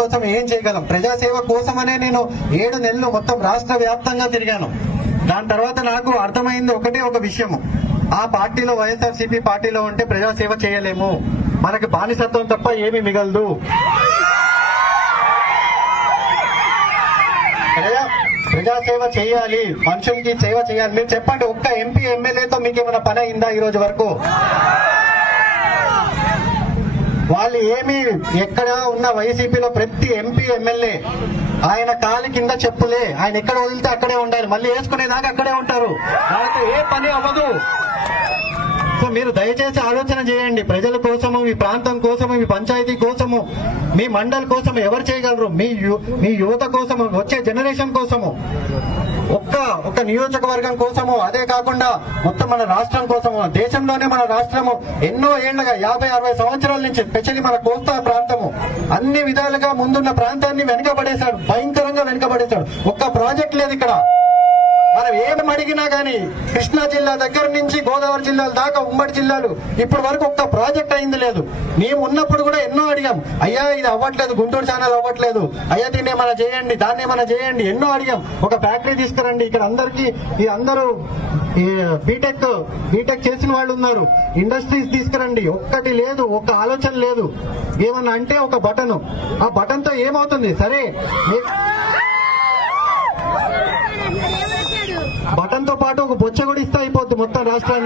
కోసం ఏం చేయగలం, ప్రజాసేవ కోసమనే నేను 7 నెలలు మొత్తం రాష్ట్ర వ్యాప్తంగా తిరిగాను. దాని తర్వాత నాకు అర్థమైంది ఒకటే ఒక విషయము, ఆ పార్టీలో వైఎస్ఆర్సీపీ పార్టీలో ఉంటే ప్రజాసేవ చేయలేము, మనకి బానిసత్వం తప్ప ఏమీ మిగలదు. ప్రజాసేవ చేయాలి, మనుషులకి సేవ చేయాలి. మీరు చెప్పండి, ఒక్క ఎంపీ ఎమ్మెల్యేతో మీకేమైనా పని అయిందా ఈ రోజు వరకు? వాళ్ళు ఏమి, ఎక్కడ ఉన్న వైసీపీలో ప్రతి ఎంపీ ఎమ్మెల్యే ఆయన కాలి కింద చెప్పులే, ఆయన ఎక్కడ వదిలితే అక్కడే ఉండాలి, మళ్ళీ వేసుకునేదాకా అక్కడే ఉంటారు, దాంతో ఏ పని అవ్వదు. సో మీరు దయచేసి ఆలోచన చేయండి, ప్రజల కోసము, మీ ప్రాంతం కోసము, మీ పంచాయతీ కోసము, మీ మండల్ కోసం ఎవరు చేయగలరు? మీ యువత కోసము, వచ్చే జనరేషన్ కోసము, ఒక్క నియోజకవర్గం కోసము, అదే కాకుండా మొత్తం మన రాష్ట్రం కోసము. దేశంలోనే మన రాష్ట్రము ఎన్నో ఏళ్లుగా 50-60 సంవత్సరాల నుంచి, స్పెషల్లీ మన కోస్తా ప్రాంతము అన్ని విధాలుగా ముందున్న ప్రాంతాన్ని వెనుకబడేశాడు, భయంకరంగా వెనుకబడేశాడు. ఒక్క ప్రాజెక్ట్ లేదు ఇక్కడ. మనం ఏమి అడిగినా గానీ కృష్ణా జిల్లా దగ్గర నుంచి గోదావరి జిల్లాల దాకా ఉమ్మడి జిల్లాలు ఇప్పటి వరకు ఒక్క ప్రాజెక్ట్ అయింది లేదు. మేము ఉన్నప్పుడు కూడా ఎన్నో అడిగాం, అయ్యా ఇది అవ్వట్లేదు, గుంటూరు ఛానల్ అవ్వట్లేదు, అయ్యా దీన్ని ఏమైనా చేయండి, దాన్ని ఏమైనా చేయండి, ఎన్నో అడిగాం. ఒక ఫ్యాక్టరీ తీసుకురండి, ఇక్కడ అందరికీ ఈ అందరూ బీటెక్ చేసిన వాళ్ళు ఉన్నారు, ఇండస్ట్రీస్ తీసుకురండి, ఒక్కటి లేదు, ఒక్క ఆలోచన లేదు. ఏమన్నా అంటే ఒక బటన్, ఆ బటన్ తో ఏమవుతుంది? సరే బటన్ తో పాటు ఒక బొచ్చ కూడా ఇస్తే అయిపోద్ది మొత్తం రాష్ట్రానికి.